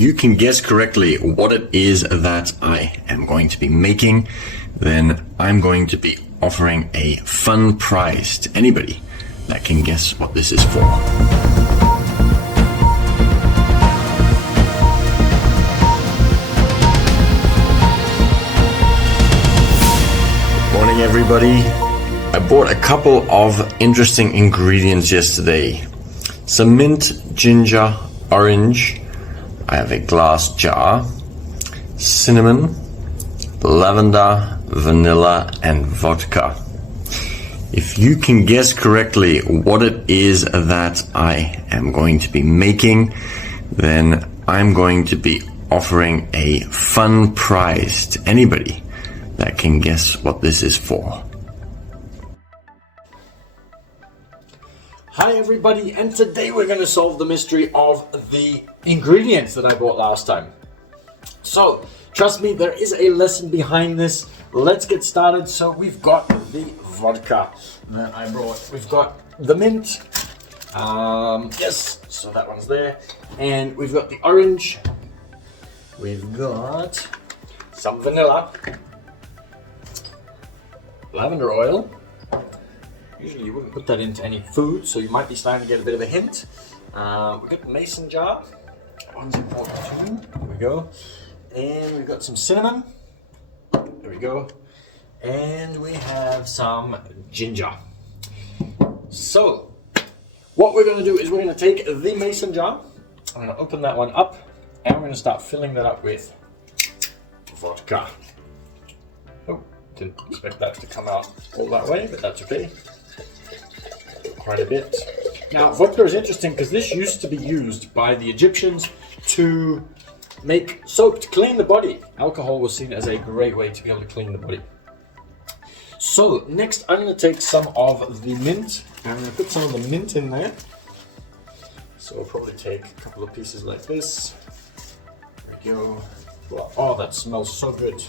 you can guess correctly what it is that I am going to be making, then I'm going to be offering a fun prize to anybody that can guess what this is for. Morning everybody. I bought a couple of interesting ingredients yesterday. Some mint, ginger, orange. I have a glass jar, cinnamon, lavender, vanilla, and vodka. If you can guess correctly what it is that I am going to be making, then I'm going to be offering a fun prize to anybody that can guess what this is for. Hi everybody, and today we're going to solve the mystery of the ingredients that I bought last time. So, trust me, there is a lesson behind this. Let's get started. So we've got the vodka that I brought. We've got the mint. Yes, so that one's there. And we've got the orange. We've got some vanilla. Lavender oil. Usually you wouldn't put that into any food, so you might be starting to get a bit of a hint. We've got the mason jar. One's important too. There we go. And we've got some cinnamon. There we go. And we have some ginger. So, what we're going to do is we're going to take the mason jar. I'm going to open that one up, and we're going to start filling that up with vodka. Oh, didn't expect that to come out all that way, but that's okay. Quite a bit. Now, vodka is interesting because this used to be used by the Egyptians to make soap to clean the body. Alcohol was seen as a great way to be able to clean the body. So, next I'm going to take some of the mint. I'm going to put some of the mint in there. So, I'll probably take a couple of pieces like this. There we go. Well, oh, that smells so good.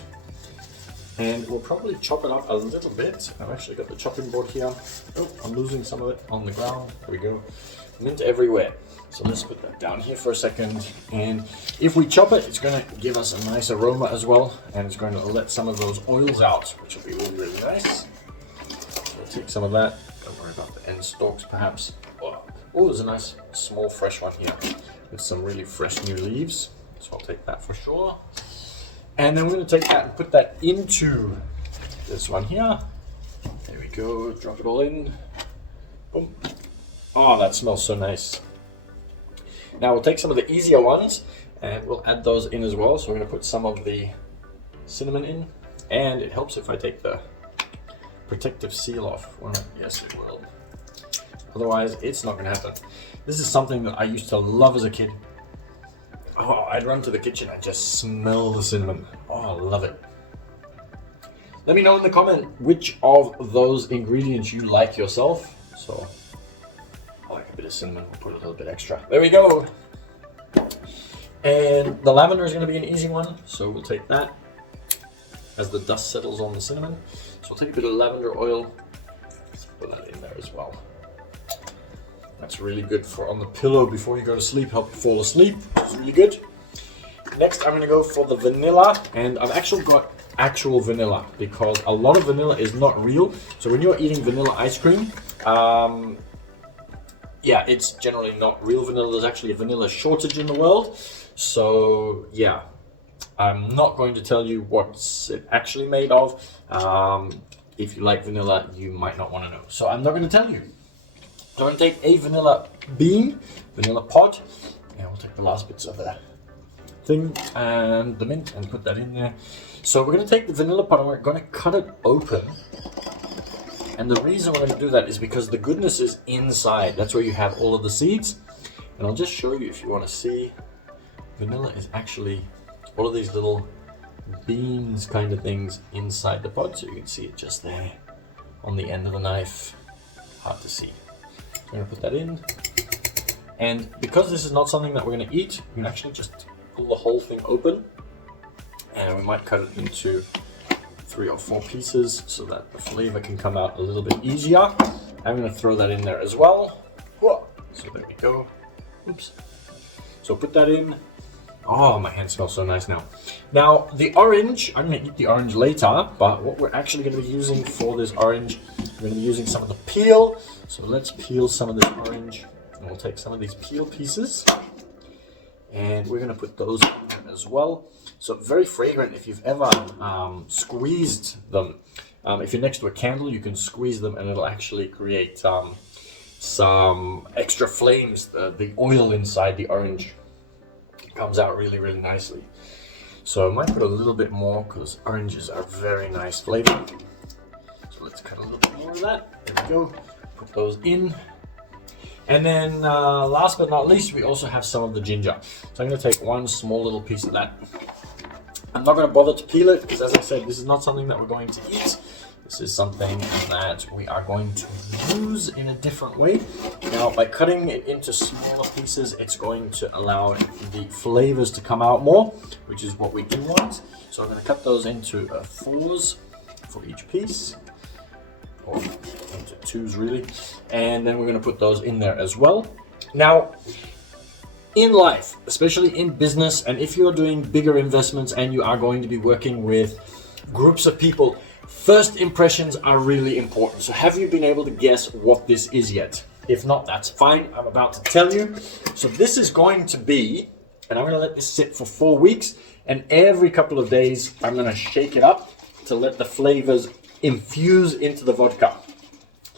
And we'll probably chop it up a little bit. I've actually got the chopping board here. Oh, I'm losing some of it on the ground. There we go. Mint everywhere. So let's put that down here for a second. And if we chop it, it's going to give us a nice aroma as well. And it's going to let some of those oils out, which will be really, really nice. So we'll take some of that. Don't worry about the end stalks perhaps. Oh, there's a nice small fresh one here with some really fresh new leaves. So I'll take that for sure. And then we're going to take that and put that into this one here. There we go, drop it all in. Boom. Oh, that smells so nice. Now we'll take some of the easier ones and we'll add those in as well. So we're going to put some of the cinnamon in. And it helps if I take the protective seal off. Yes, it will. Otherwise, it's not going to happen. This is something that I used to love as a kid. Oh, I'd run to the kitchen and just smell the cinnamon. Oh, I love it. Let me know in the comment which of those ingredients you like yourself. So, I like a bit of cinnamon. We'll put a little bit extra. There we go. And the lavender is going to be an easy one. So we'll take that as the dust settles on the cinnamon. So we'll take a bit of lavender oil. Let's put that in there as well. That's really good for on the pillow before you go to sleep, help you fall asleep. It's really good. Next, I'm going to go for the vanilla, and I've actually got actual vanilla because a lot of vanilla is not real. So when you're eating vanilla ice cream, yeah, it's generally not real vanilla. There's actually a vanilla shortage in the world. So yeah, I'm not going to tell you what's it actually made of. If you like vanilla, you might not want to know. So I'm not going to tell you. So I'm going to take a vanilla bean, vanilla pod, and we'll take the last bits of the thing and the mint and put that in there. So we're going to take the vanilla pod and we're going to cut it open. And the reason we're going to do that is because the goodness is inside. That's where you have all of the seeds. And I'll just show you if you want to see. Vanilla is actually all of these little beans kind of things inside the pod. So you can see it just there on the end of the knife. Hard to see. I'm going to put that in. And because this is not something that we're going to eat, we can actually just pull the whole thing open. And we might cut it into 3 or 4 pieces so that the flavor can come out a little bit easier. I'm going to throw that in there as well. Whoa. So there we go. Oops. So put that in. Oh, my hand smells so nice now. Now, the orange, I'm going to eat the orange later, but what we're actually going to be using for this orange, we're going to be using some of the peel. So let's peel some of this orange. And we'll take some of these peel pieces, and we're going to put those in there as well. So very fragrant. If you've ever squeezed them, if you're next to a candle, you can squeeze them and it'll actually create some extra flames. The oil inside the orange comes out really, really nicely. So I might put a little bit more because oranges are very nice flavor. So let's cut a little bit more of that. There we go. Put those in. And then last but not least, we also have some of the ginger. So I'm going to take one small little piece of that. I'm not going to bother to peel it because, as I said, this is not something that we're going to eat. This is something that we are going to use in a different way. Now, by cutting it into smaller pieces, it's going to allow the flavors to come out more, which is what we do want. So I'm going to cut those into 4s for each piece, or into 2s really. And then we're going to put those in there as well. Now, in life, especially in business, and if you're doing bigger investments and you are going to be working with groups of people, first impressions are really important. So have you been able to guess what this is yet? If not, that's fine. I'm about to tell you. So this is going to be, and I'm going to let this sit for 4 weeks, and every couple of days I'm going to shake it up to let the flavors infuse into the vodka.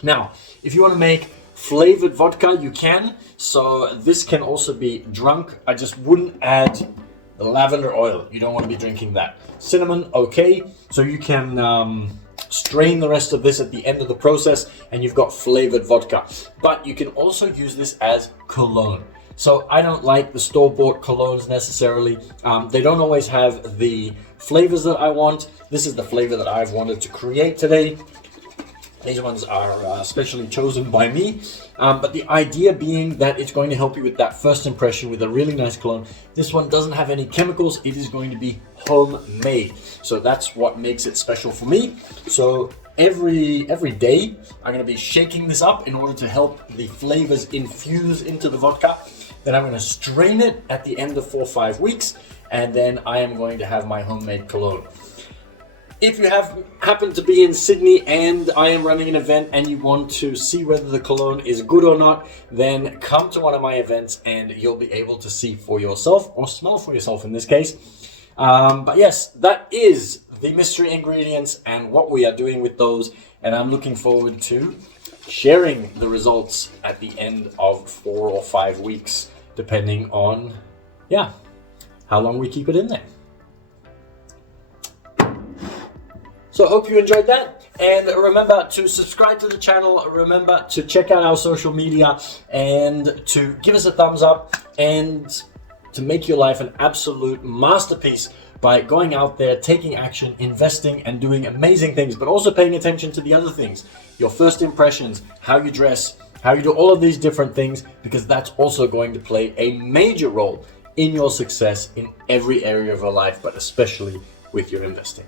Now, if you want to make flavored vodka, you can. So this can also be drunk. I just wouldn't add the lavender oil. You don't want to be drinking that. Cinnamon, okay. So you can strain the rest of this at the end of the process and you've got flavored vodka. But you can also use this as cologne. So I don't like the store-bought colognes necessarily. They don't always have the flavors that I want. This is the flavor that I've wanted to create today. These ones are specially chosen by me, but the idea being that it's going to help you with that first impression with a really nice cologne. This one doesn't have any chemicals. It is going to be homemade. So that's what makes it special for me. So every day, I'm going to be shaking this up in order to help the flavors infuse into the vodka. Then I'm going to strain it at the end of 4 or 5 weeks, and then I am going to have my homemade cologne. If you happen to be in Sydney and I am running an event and you want to see whether the cologne is good or not, then come to one of my events and you'll be able to see for yourself, or smell for yourself in this case. But yes, that is the mystery ingredients and what we are doing with those. And I'm looking forward to sharing the results at the end of 4 or 5 weeks, depending on, how long we keep it in there. So I hope you enjoyed that, and remember to subscribe to the channel, remember to check out our social media, and to give us a thumbs up, and to make your life an absolute masterpiece by going out there, taking action, investing, and doing amazing things, but also paying attention to the other things, your first impressions, how you dress, how you do all of these different things, because that's also going to play a major role in your success in every area of your life, but especially with your investing.